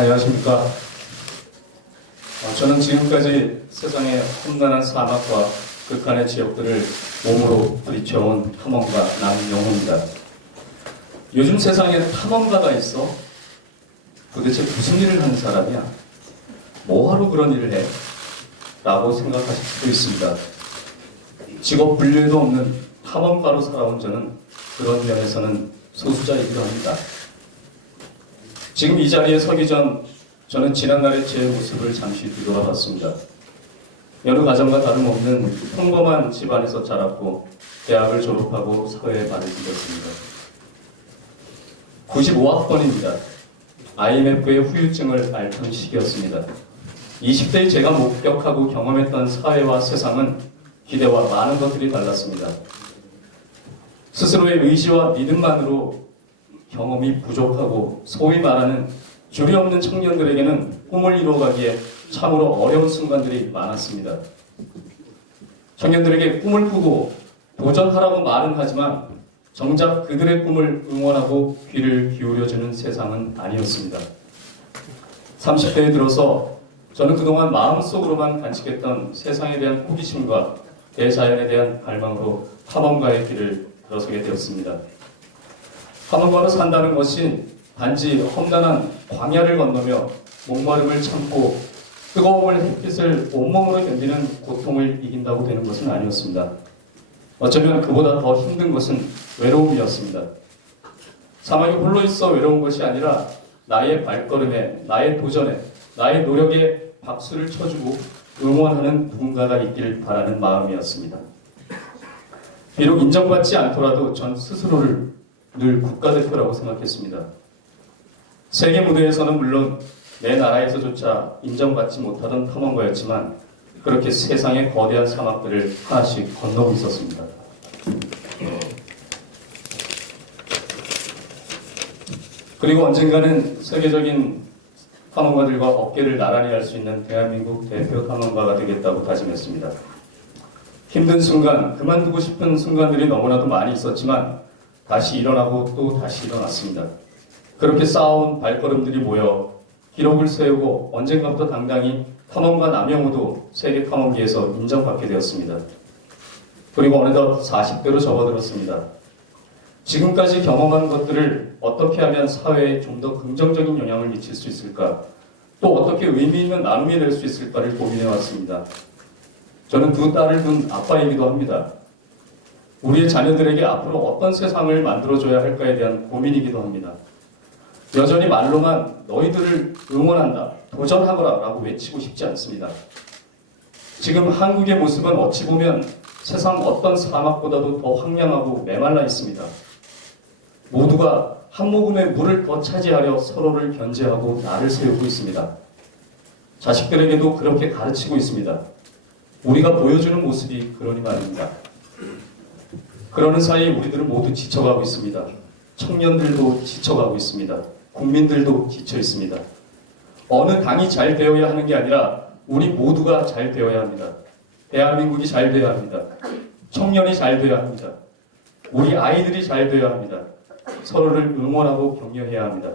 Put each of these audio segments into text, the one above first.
안녕하십니까. 저는 지금까지 세상의 험난한 사막과 극한의 지역들을 몸으로 부딪혀온 탐험가 남영호입니다. 요즘 세상에 탐험가가 있어? 도대체 무슨 일을 하는 사람이야? 뭐하러 그런 일을 해? 라고 생각하실 수도 있습니다. 직업 분류에도 없는 탐험가로 살아온 저는 그런 면에서는 소수자이기도 합니다. 지금 이 자리에 서기 전 저는 지난날의 제 모습을 잠시 뒤돌아봤습니다. 여느 가정과 다름없는 평범한 집안에서 자랐고 대학을 졸업하고 사회에 발을 디뎠습니다. 95학번입니다. IMF의 후유증을 앓던 시기였습니다. 20대의 제가 목격하고 경험했던 사회와 세상은 기대와 많은 것들이 달랐습니다. 스스로의 의지와 믿음만으로 경험이 부족하고 소위 말하는 줄이 없는 청년들에게는 꿈을 이루어가기에 참으로 어려운 순간들이 많았습니다. 청년들에게 꿈을 꾸고 도전하라고 말은 하지만 정작 그들의 꿈을 응원하고 귀를 기울여주는 세상은 아니었습니다. 30대에 들어서 저는 그동안 마음속으로만 간직했던 세상에 대한 호기심과 대자연에 대한 갈망으로 탐험가의 길을 들어서게 되었습니다. 탐험가로 산다는 것이 단지 험난한 광야를 건너며 목마름을 참고 뜨거움을 햇빛을 온몸으로 견디는 고통을 이긴다고 되는 것은 아니었습니다. 어쩌면 그보다 더 힘든 것은 외로움이었습니다. 사막에 홀로 있어 외로운 것이 아니라 나의 발걸음에, 나의 도전에, 나의 노력에 박수를 쳐주고 응원하는 누군가가 있길 바라는 마음이었습니다. 비록 인정받지 않더라도 전 스스로를 늘 국가대표라고 생각했습니다. 세계 무대에서는 물론 내 나라에서조차 인정받지 못하던 탐험가였지만 그렇게 세상의 거대한 사막들을 하나씩 건너고 있었습니다. 그리고 언젠가는 세계적인 탐험가들과 어깨를 나란히 할 수 있는 대한민국 대표 탐험가가 되겠다고 다짐했습니다. 힘든 순간, 그만두고 싶은 순간들이 너무나도 많이 있었지만 다시 일어나고 또 다시 일어났습니다. 그렇게 쌓아온 발걸음들이 모여 기록을 세우고 언젠가부터 당당히 탐험가 남영호도 세계 탐험기에서 인정받게 되었습니다. 그리고 어느덧 40대로 접어들었습니다. 지금까지 경험한 것들을 어떻게 하면 사회에 좀 더 긍정적인 영향을 미칠 수 있을까? 또 어떻게 의미 있는 나눔이 될 수 있을까를 고민해 왔습니다. 저는 두 딸을 둔 아빠이기도 합니다. 우리의 자녀들에게 앞으로 어떤 세상을 만들어줘야 할까에 대한 고민이기도 합니다. 여전히 말로만 너희들을 응원한다, 도전하거라 라고 외치고 싶지 않습니다. 지금 한국의 모습은 어찌 보면 세상 어떤 사막보다도 더 황량하고 메말라 있습니다. 모두가 한 모금의 물을 더 차지하려 서로를 견제하고 날을 세우고 있습니다. 자식들에게도 그렇게 가르치고 있습니다. 우리가 보여주는 모습이 그러니 말입니다. 그러는 사이 우리들은 모두 지쳐가고 있습니다. 청년들도 지쳐가고 있습니다. 국민들도 지쳐 있습니다. 어느 당이 잘 되어야 하는 게 아니라 우리 모두가 잘 되어야 합니다. 대한민국이 잘 되어야 합니다. 청년이 잘 되어야 합니다. 우리 아이들이 잘 되어야 합니다. 서로를 응원하고 격려해야 합니다.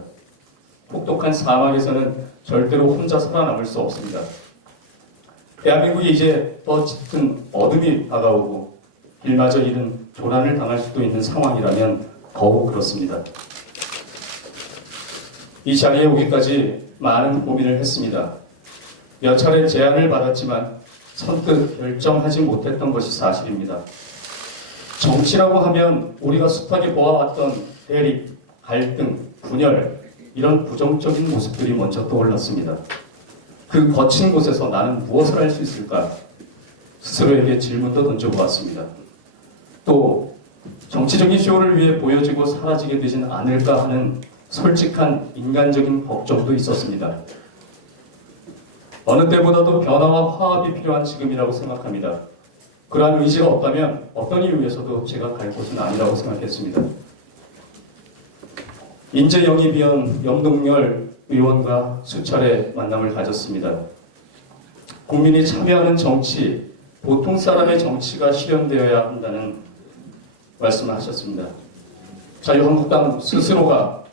혹독한 사막에서는 절대로 혼자 살아남을 수 없습니다. 대한민국이 이제 더 짙은 어둠이 다가오고 길마저 잃은 조난을 당할 수도 있는 상황이라면 더욱 그렇습니다. 이 자리에 오기까지 많은 고민을 했습니다. 몇 차례 제안을 받았지만 선뜻 결정하지 못했던 것이 사실입니다. 정치라고 하면 우리가 숱하게 보아왔던 대립, 갈등, 분열 이런 부정적인 모습들이 먼저 떠올랐습니다. 그 거친 곳에서 나는 무엇을 할 수 있을까? 스스로에게 질문도 던져보았습니다. 또 정치적인 쇼를 위해 보여지고 사라지게 되진 않을까 하는 솔직한 인간적인 걱정도 있었습니다. 어느 때보다도 변화와 화합이 필요한 지금이라고 생각합니다. 그러한 의지가 없다면 어떤 이유에서도 제가 갈 곳은 아니라고 생각했습니다. 인재영입위원 염동열 의원과 수차례 만남을 가졌습니다. 국민이 참여하는 정치, 보통 사람의 정치가 실현되어야 한다는 말씀을 하셨습니다. 자유한국당 스스로가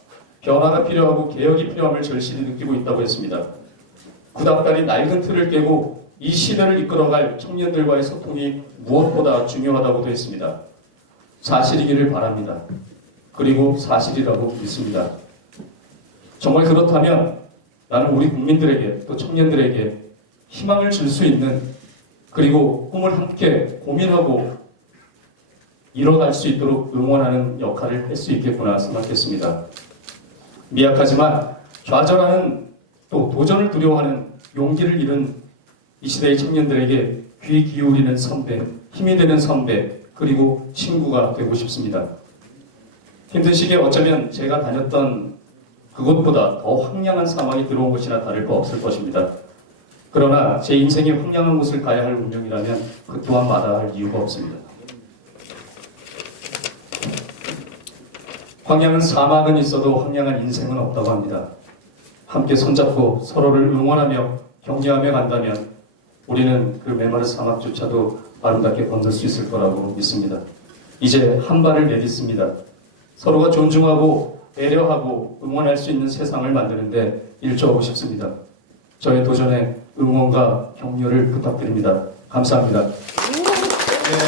변화가 필요하고 개혁이 필요함을 절실히 느끼고 있다고 했습니다. 구닥다리 낡은 틀을 깨고 이 시대를 이끌어갈 청년들과의 소통이 무엇보다 중요하다고도 했습니다. 사실이기를 바랍니다. 그리고 사실이라고 믿습니다. 정말 그렇다면 나는 우리 국민들에게 또 청년들에게 희망을 줄 수 있는 그리고 꿈을 함께 고민하고 이뤄갈 수 있도록 응원하는 역할을 할 수 있겠구나 생각했습니다. 미약하지만 좌절하는 또 도전을 두려워하는 용기를 잃은 이 시대의 청년들에게 귀 기울이는 선배, 힘이 되는 선배, 그리고 친구가 되고 싶습니다. 힘든 시기에 어쩌면 제가 다녔던 그것보다 더 황량한 사막이 들어온 것이나 다를 바 없을 것입니다. 그러나 제 인생이 황량한 곳을 가야 할 운명이라면 그 또한 마다할 이유가 없습니다. 황량한 사막은 있어도 황량한 인생은 없다고 합니다. 함께 손잡고 서로를 응원하며 격려하며 간다면 우리는 그 메마른 사막조차도 아름답게 건널 수 있을 거라고 믿습니다. 이제 한 발을 내딛습니다. 서로가 존중하고 배려하고 응원할 수 있는 세상을 만드는데 일조하고 싶습니다. 저의 도전에 응원과 격려를 부탁드립니다. 감사합니다.